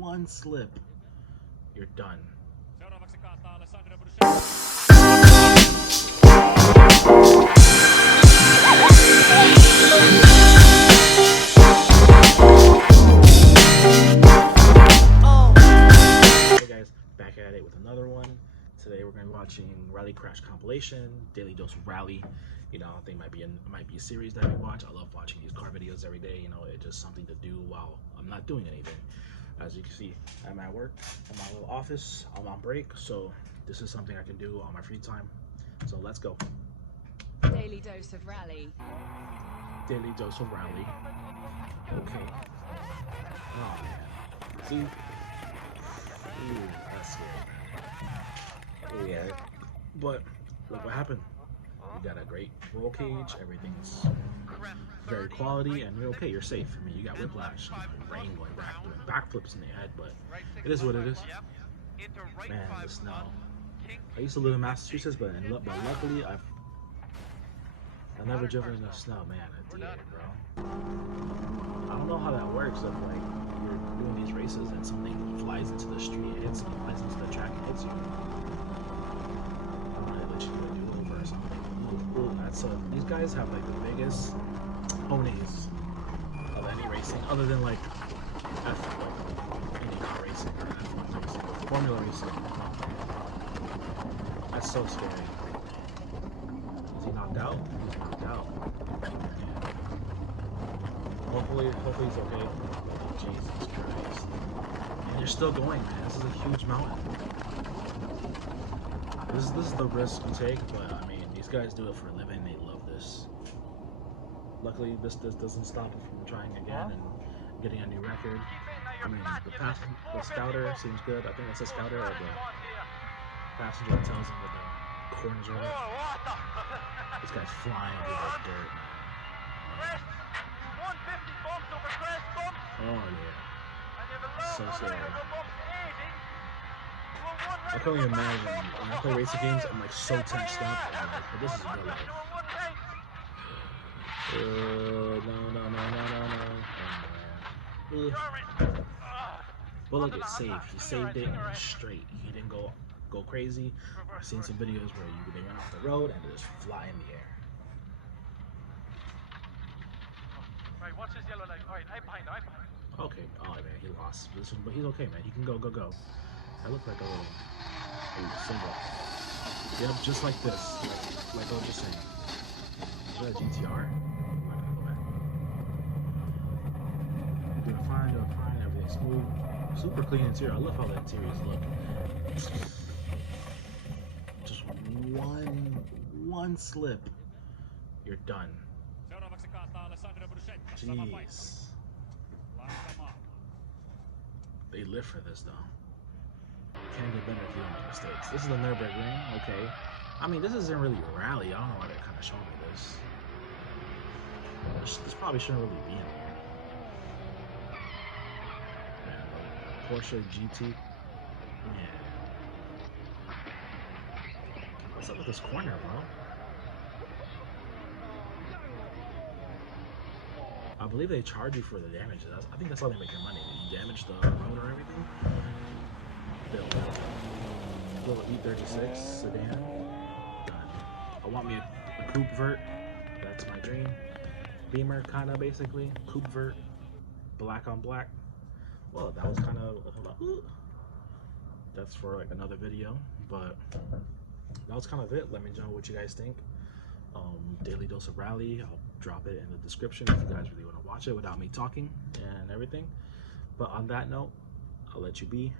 one slip, you're done. Hey guys, back at it with another one. Today we're going to be watching Rally Crash compilation, Daily Dose of Rally. You know, I think it might be a series that we watch. I love watching these car videos every day. You know, it's just something to do while I'm not doing anything. As you can see, I'm at work, in my little office, I'm on break, so this is something I can do on my free time. So let's go. Daily Dose of Rally. Daily Dose of Rally. Okay. Oh man. See? Ooh, that's scary. Yeah. But look what happened. You got a great roll cage, everything's very quality, and you're okay, you're safe. I mean, you got whiplash, brain going back, doing backflips in the head, but it is what it is. Man, the snow. I used to live in Massachusetts, but luckily I've never driven in the snow. Man, I did, bro. I don't know how that works if like you're doing these races and something flies into the street, hits you, flies into the track and hits you. I don't know, they let you do it over or something. Ooh, that's these guys have like the biggest ponies of any racing, other than like IndyCar racing or F1 racing or Formula racing. That's so scary. Is he knocked out? He's knocked out. Hopefully he's okay. Jesus Christ. And you're still going, man. This is a huge mountain. This is the risk you take, but I mean, these guys do it for a living. They love this. Luckily, this doesn't stop him from trying again and getting a new record. I mean, the scouter seems good. I think that's a scouter or the passenger that tells him that the corners are right. This guy's flying through that dirt, man. Oh yeah. So scary. I can't even imagine when I play racing games, I'm like so tensed up, and like, but this is real life. No. But look, it's saved. He saved it and it was straight. He didn't go crazy. I've seen some videos where they went off the road and they just fly in the air. Right, watch this yellow light. Alright, I'm behind. Okay, oh man, he lost this one, but he's okay, man. He can go. I look like a little single. Yep, just like this. Like I was just saying. Is that a GTR? I'm not gonna go back. Doing fine, everything's smooth. Super clean interior. I love how the interiors look. Just one slip, you're done. Jeez. They live for this though. Can't get better if you don't make mistakes. This is the Nürburgring, okay. I mean, this isn't really a rally. I don't know why they're kind of showing me this. This probably shouldn't really be in here. Yeah, Porsche GT. Yeah. What's up with this corner, bro? I believe they charge you for the damages. I think that's how they make their money. You damage the road or everything, they'll E36 sedan. Done. I want me a coupe vert. That's my dream. Beamer, kind of basically. Coupe vert, black on black. Well, that was kind of. That's for like another video, but that was kind of it. Let me know what you guys think. Daily Dose of Rally. I'll drop it in the description if you guys really want to watch it without me talking and everything. But on that note, I'll let you be.